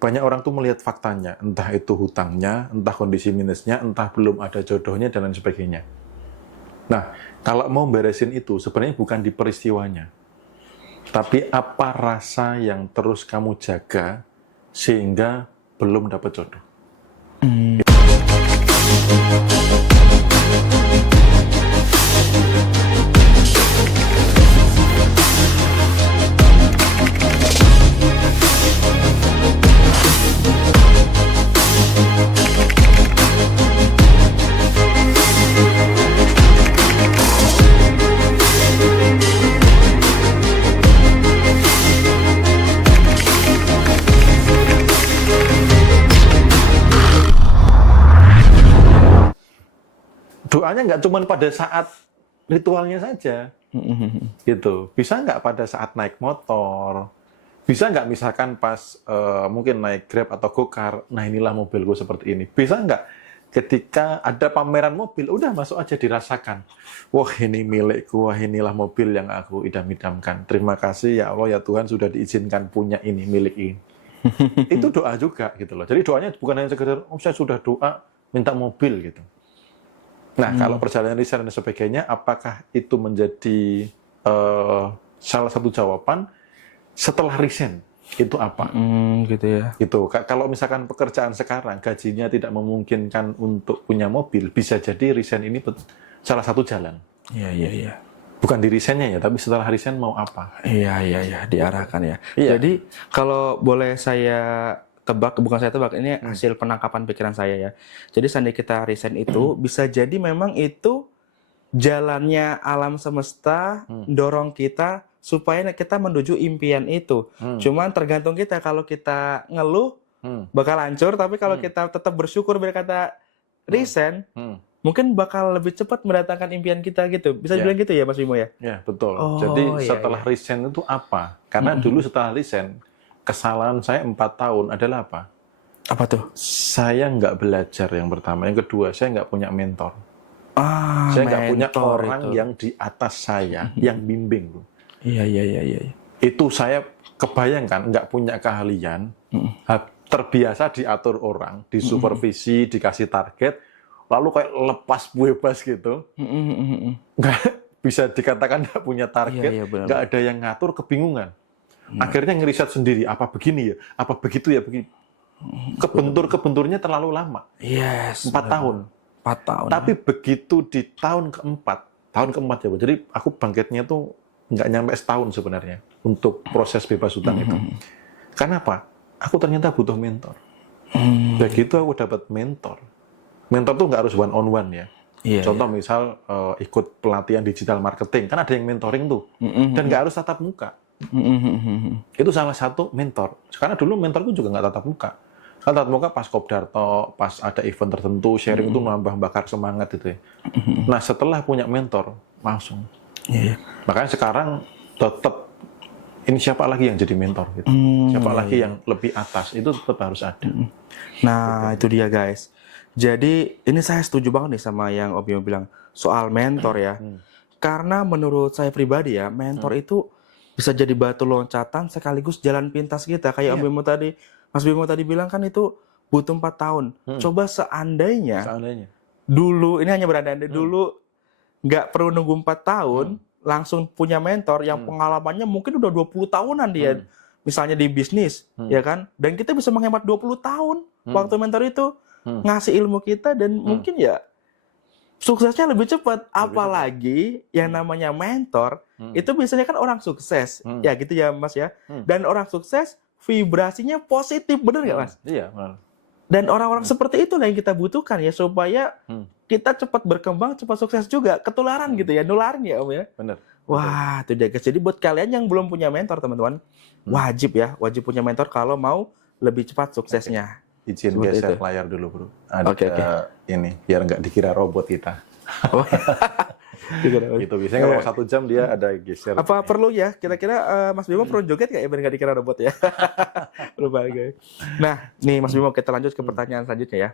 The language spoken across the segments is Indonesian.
banyak orang tuh melihat faktanya, entah itu hutangnya, entah kondisi minusnya, entah belum ada jodohnya, dan lain sebagainya. Nah, kalau mau beresin itu, sebenarnya bukan di peristiwanya, tapi apa rasa yang terus kamu jaga, sehingga belum dapat jodoh. Doanya nggak cuma pada saat ritualnya saja, gitu. Bisa nggak pada saat naik motor, bisa nggak misalkan pas mungkin naik Grab atau Gokar, nah inilah mobilku seperti ini. Bisa nggak ketika ada pameran mobil, udah masuk aja dirasakan. Wah ini milikku, wah inilah mobil yang aku idam-idamkan. Terima kasih ya Allah ya Tuhan sudah diizinkan punya ini, milik ini. Itu doa juga gitu loh. Jadi doanya bukan hanya sekedar, oh saya sudah doa minta mobil gitu. Nah, kalau perjalanan riset dan sebagainya, apakah itu menjadi salah satu jawaban setelah resign? Itu apa? Gitu ya. Gitu. Kalau misalkan pekerjaan sekarang gajinya tidak memungkinkan untuk punya mobil, bisa jadi resign ini salah satu jalan. Iya. Bukan di resignnya ya, tapi setelah resign mau apa? Iya, diarahkan ya. Iya. Jadi kalau boleh saya tebak, bukan saya tebak, ini hasil penangkapan pikiran saya ya. Jadi seandainya kita resign itu, bisa jadi memang itu jalannya alam semesta dorong kita supaya kita menuju impian itu. Cuman tergantung kita, kalau kita ngeluh bakal hancur, tapi kalau kita tetap bersyukur berkata resign, mungkin bakal lebih cepat mendatangkan impian kita gitu. Bisa dibilang gitu ya Mas Bimo ya? Ya, betul. Oh, Jadi iya, setelah resign itu apa? Karena dulu setelah resign, kesalahan saya 4 tahun adalah apa? Apa tuh? Saya nggak belajar yang pertama. Yang kedua, saya nggak punya mentor. Saya nggak punya orang itu. yang di atas saya, yang bimbing. Iya. Itu saya kebayangkan nggak punya keahlian, terbiasa diatur orang, disupervisi, dikasih target, lalu kayak lepas bebas gitu. Nggak bisa dikatakan nggak punya target, nggak ada yang ngatur, kebingungan. Akhirnya ngeriset sendiri, apa begini ya, apa begitu ya, begini. Kebentur-kebenturnya terlalu lama. Yes. 4 tahun. 4 tahun. Tapi begitu di tahun keempat ya, Bu. Jadi aku bangkitnya tuh nggak nyampe setahun sebenarnya untuk proses bebas hutang itu. Kenapa? Aku ternyata butuh mentor. Begitu aku dapat mentor. Mentor tuh nggak harus one on one ya. Contoh misal ikut pelatihan digital marketing, kan ada yang mentoring tuh, dan nggak harus tatap muka. Itu salah satu mentor. Karena dulu mentorku juga nggak tatap muka. Kan tatap muka pas Kopdarto, pas ada event tertentu, sharing itu nambah bakar semangat gitu ya. Nah setelah punya mentor, langsung. Makanya sekarang tetap, ini siapa lagi yang jadi mentor gitu. Siapa lagi yang lebih atas, itu tetap harus ada. Nah itu dia guys. Jadi ini saya setuju banget nih sama yang Om Bimo bilang soal mentor ya. Karena menurut saya pribadi ya, mentor itu bisa jadi batu loncatan sekaligus jalan pintas kita. Kayak Om Bimo tadi, Mas Bimo tadi bilang kan itu butuh 4 tahun. Coba seandainya dulu, ini hanya berandai-andai dulu, nggak perlu nunggu 4 tahun, langsung punya mentor yang pengalamannya mungkin udah 20 tahunan dia. Misalnya di bisnis, ya kan? Dan kita bisa menghemat 20 tahun waktu mentor itu ngasih ilmu kita dan mungkin ya suksesnya lebih cepat. Apalagi yang namanya mentor itu biasanya kan orang sukses, ya gitu ya Mas ya. Dan orang sukses vibrasinya positif, bener nggak Mas? Iya, benar. Dan orang-orang seperti itulah yang kita butuhkan ya supaya kita cepat berkembang, cepat sukses juga, ketularan gitu ya, nularin ya Om ya. Benar. Wah, itu dia guys. Jadi buat kalian yang belum punya mentor teman-teman, wajib punya mentor kalau mau lebih cepat suksesnya. Izin Seperti geser itu. layar dulu bro. Ada Oke. ini biar nggak dikira robot kita. Oh. Gitu biasanya kalau 1 jam dia ada geser. Apa perlu ya? Kira-kira Mas Bimo perlu joget nggak ya biar nggak dikira robot ya? Lupa guys. Nah, nih Mas Bimo kita lanjut ke pertanyaan selanjutnya ya.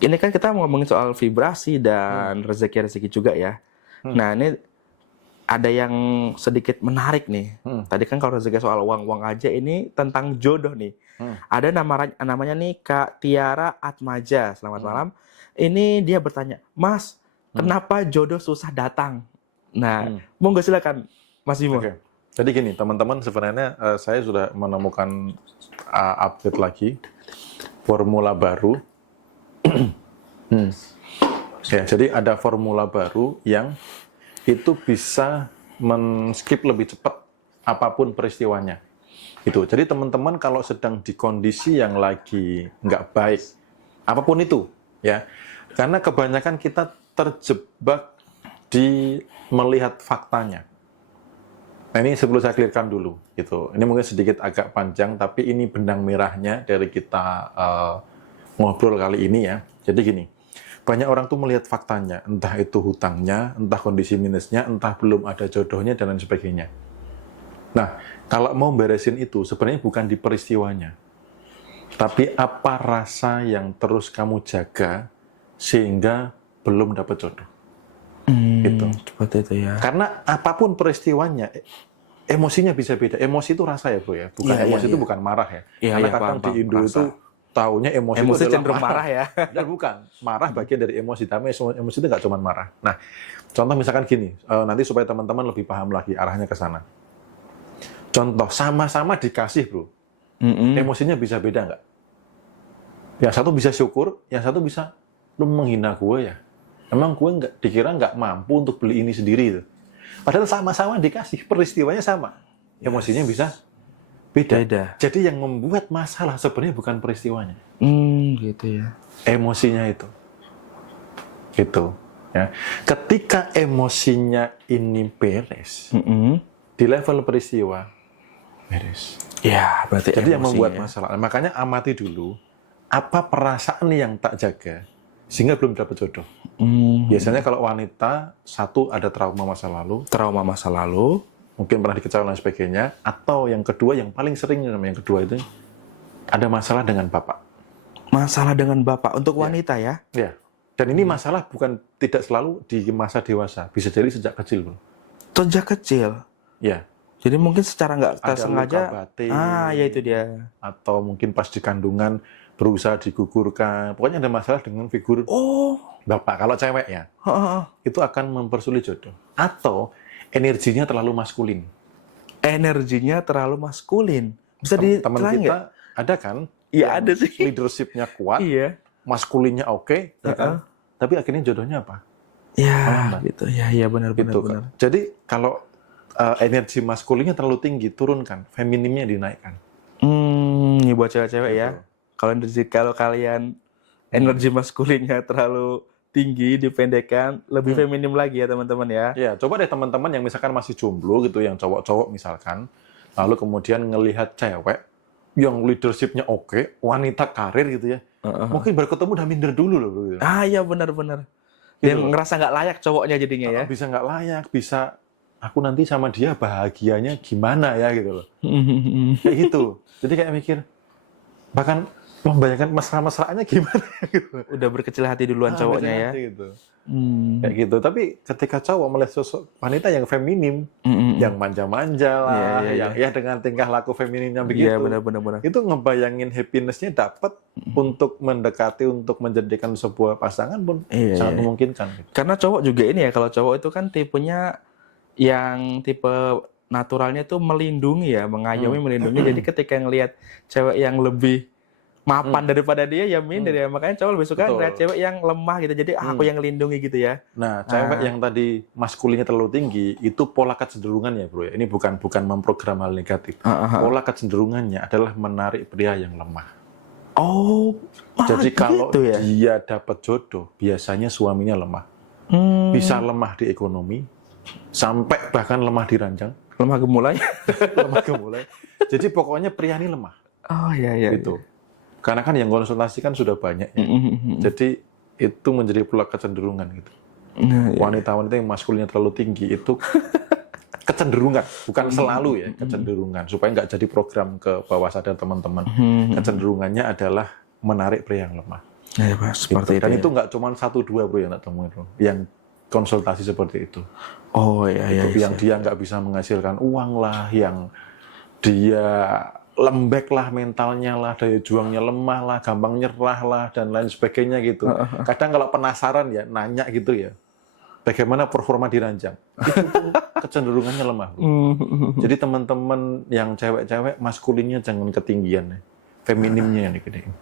Ini kan kita ngomongin soal vibrasi dan rezeki juga ya. Nah ini ada yang sedikit menarik nih. Tadi kan kalau rezeki soal uang aja, ini tentang jodoh nih. Ada namanya nih Kak Tiara Atmaja. Selamat malam. Ini dia bertanya, Mas, kenapa jodoh susah datang? Nah, monggo silakan Mas Bimo. Oke. Jadi gini, teman-teman, sebenarnya saya sudah menemukan update lagi formula baru. Ya, jadi ada formula baru yang itu bisa men-skip lebih cepat apapun peristiwanya. Itu. Jadi teman-teman kalau sedang di kondisi yang lagi nggak baik, apapun itu, ya, karena kebanyakan kita terjebak di melihat faktanya. Nah, ini sebelum saya clearkan dulu, gitu. Ini mungkin sedikit agak panjang, tapi ini benang merahnya dari kita ngobrol kali ini ya. Jadi gini. Banyak orang tuh melihat faktanya, entah itu hutangnya, entah kondisi minusnya, entah belum ada jodohnya, dan lain sebagainya. Nah, kalau mau beresin itu, sebenarnya bukan di peristiwanya. Tapi apa rasa yang terus kamu jaga, sehingga belum dapat jodoh. Gitu. Seperti itu ya. Karena apapun peristiwanya, emosinya bisa beda. Emosi itu rasa ya bro ya, bukan emosi itu bukan marah ya. Karena kadang di Indo itu, taunya emosi itu cenderung marah ya. Dan bukan, marah bagian dari emosi, tapi emosi itu nggak cuma marah. Nah, contoh misalkan gini, nanti supaya teman-teman lebih paham lagi arahnya ke sana. Contoh, sama-sama dikasih bro, emosinya bisa beda nggak? Yang satu bisa syukur, yang satu bisa, lu menghina gue ya? Emang gue dikira nggak mampu untuk beli ini sendiri? Padahal sama-sama dikasih, peristiwanya sama. Emosinya bisa beda. Jadi yang membuat masalah sebenarnya bukan peristiwanya. Gitu ya. Emosinya itu. Gitu. Ya. Ketika emosinya ini beres, di level peristiwa, beres. Ya, berarti jadi yang membuat masalah. Makanya amati dulu, apa perasaan yang tak jaga, sehingga belum dapat jodoh. Biasanya kalau wanita, satu ada trauma masa lalu, mungkin pernah dikecewakan dan sebagainya, atau yang kedua, yang paling sering yang kedua itu ada masalah dengan bapak. Masalah dengan bapak untuk wanita ya? Ya. Dan ini masalah bukan tidak selalu di masa dewasa, bisa jadi sejak kecil, bro. Sejak kecil. Ya. Jadi mungkin secara nggak Ada tersengaja. luka batin, ya itu dia. Atau mungkin pas di kandungan berusaha digugurkan. Pokoknya ada masalah dengan figur bapak. Kalau cewek ya, itu akan mempersulit jodoh. Atau energinya terlalu maskulin. Energinya terlalu maskulin. Bisa Teman kita ada kan? Iya ada sih. Leadership-nya kuat, iya. Maskulinnya oke, ya kan? Tapi akhirnya jodohnya apa? Ya, gitu. Ya, benar. Gitu, kan? Jadi kalau energi maskulinnya terlalu tinggi, turunkan. Feminimnya dinaikkan. Ini buat cewek-cewek Gitu. ya. Kalau kalian energi maskulinnya terlalu tinggi, dipendekkan, lebih feminim lagi ya teman-teman ya. Ya, coba deh teman-teman yang misalkan masih jomblo gitu, yang cowok-cowok misalkan, lalu kemudian ngelihat cewek yang leadership-nya oke, wanita karir gitu ya, mungkin baru ketemu udah minder dulu loh. Gitu. Iya benar. Yang ngerasa nggak layak cowoknya jadinya ya. Bisa nggak layak, bisa aku nanti sama dia bahagianya gimana ya gitu loh. Kayak gitu. Jadi kayak mikir, bahkan membayangkan mesra-mesraannya gimana gitu. Udah berkecil hati duluan cowoknya ya. Gitu. Kayak gitu. Tapi ketika cowok melihat sosok wanita yang feminim, yang manja-manja lah, yang ya dengan tingkah laku feminimnya begitu. Iya, benar. Itu ngebayangin happiness-nya dapat untuk mendekati, untuk menjadikan sebuah pasangan pun sangat memungkinkan. Gitu. Karena cowok juga ini ya, kalau cowok itu kan tipenya yang tipe naturalnya tuh melindungi ya, mengayomi, melindungi. Jadi ketika ngelihat cewek yang lebih mapan daripada dia ya minder ya, makanya cowok lebih suka ngeliat cewek yang lemah gitu, jadi aku yang lindungi gitu ya. Nah, cewek yang tadi maskulinnya terlalu tinggi itu pola kecenderungannya bro ya, ini bukan memprogram hal negatif. Pola kecenderungannya adalah menarik pria yang lemah. Jadi kalau gitu ya? dia dapat jodoh, biasanya suaminya lemah. Bisa lemah di ekonomi, sampai bahkan lemah di ranjang. Lemah gemulai. Lemah gemulai. Jadi pokoknya pria ini lemah. Iya. Gitu. Karena kan yang konsultasi kan sudah banyak ya. Jadi itu menjadi pola kecenderungan gitu. Wanita-wanita yang maskulinnya terlalu tinggi itu kecenderungan, bukan selalu ya, kecenderungan. Supaya nggak jadi program ke bawah sadar teman-teman. Kecenderungannya adalah menarik pria yang lemah. Ya, Pak, seperti gitu. Dan itu itu nggak cuma 1-2 bro yang tak temuin bro. Yang konsultasi seperti itu. Oh iya iya. Yang dia nggak bisa menghasilkan uang lah, yang dia lembek lah mentalnya lah, daya juangnya lemah lah, gampang nyerah lah, dan lain sebagainya gitu. Kadang kalau penasaran ya, nanya gitu ya, bagaimana performa di ranjang? Itu tuh kecenderungannya lemah. Jadi teman-teman yang cewek-cewek, maskulinnya jangan ketinggian, feminimnya yang digedein.